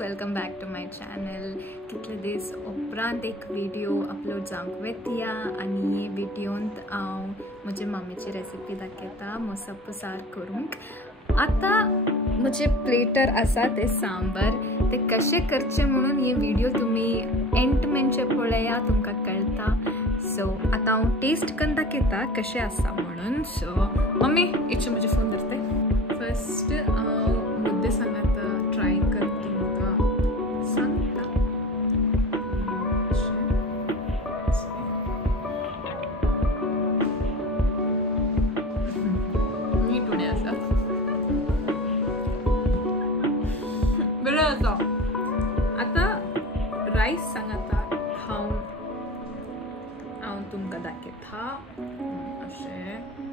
Welcome back to my channel. कितले दीस उपरांत एक व्हिडिओ अपलोड जावंक वेतिया आनी हे व्हिडिओंत हांव म्हजे मम्मीची रेसिपी दाखयता मोसप सार करूंक. आतां म्हजे प्लेटर आसा ते सांबर ते कशें करचें म्हणून हे व्हिडिओ तुमी एंड मेनचे पळया तुमकां कळटा. सो आतां हांव टेस्ट करून दाखयता कशें आसा म्हणून. सो मम्मी इच्छा म्हजे फोन धरते. फर्स्ट हांव मुद्दे सांगात ट्राय करून तुमकां सांगता. मीठ उणें आसा. बरें आसा. आतां रायस सांगाता हांव तुमकां दाखयता अशें.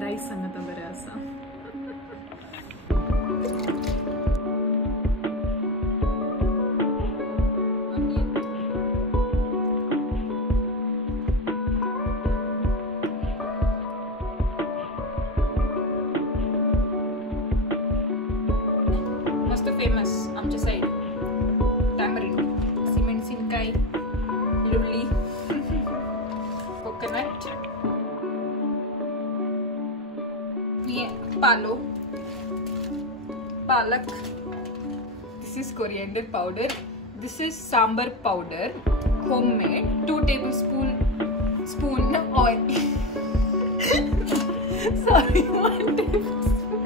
रायस सांगाता बरें आसा. मस्त फेमस आमच्या साइड टॅमरिंड, सिमेंटसिनकाय, लुल्ली, कोकोनट, ये पालो, पालक. This is coriander powder. This is sambar powder, homemade. 2 tablespoon oil. Sorry, 1 tablespoon.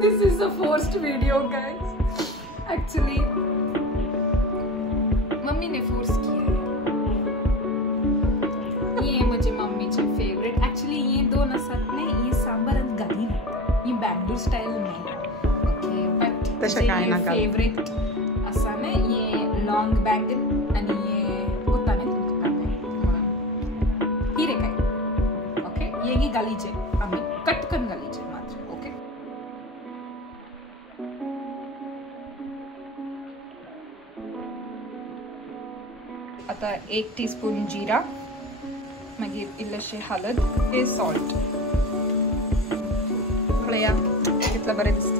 This is a forced video, guys. Actually, mummy ने फोर्स किया है. ये मुझे मम्मी चे फेवरेट. एक्चुअली ये दोन असत ने ये सांबर आणि घाली ये बँगलोर स्टाईल नाही. ओके बट ये फेवरेट असा ने ये लॉंग बैंगन आणि ये कुत्ताने तुमकां म्हणून ही रे काय. ओके ये ही घालीचे आम्ही कट करून घालीचे मात्र. ओके आता 1 टीस्पून जीरा, मागीर इल्लेशें हळद, हे सॉल्ट. पळया कितलें बरें दिसता.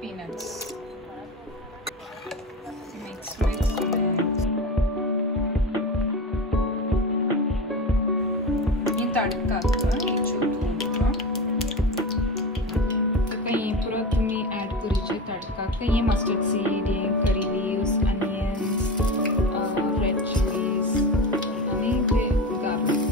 Peanuts. Mix. ये तड़का ये छोटा कहीं पूरा तुम्ही ऐड करीचे तड़का. ये मस्टर्ड सीड, ये curry leaves, onions, red chillies आणि ते गार्लिक.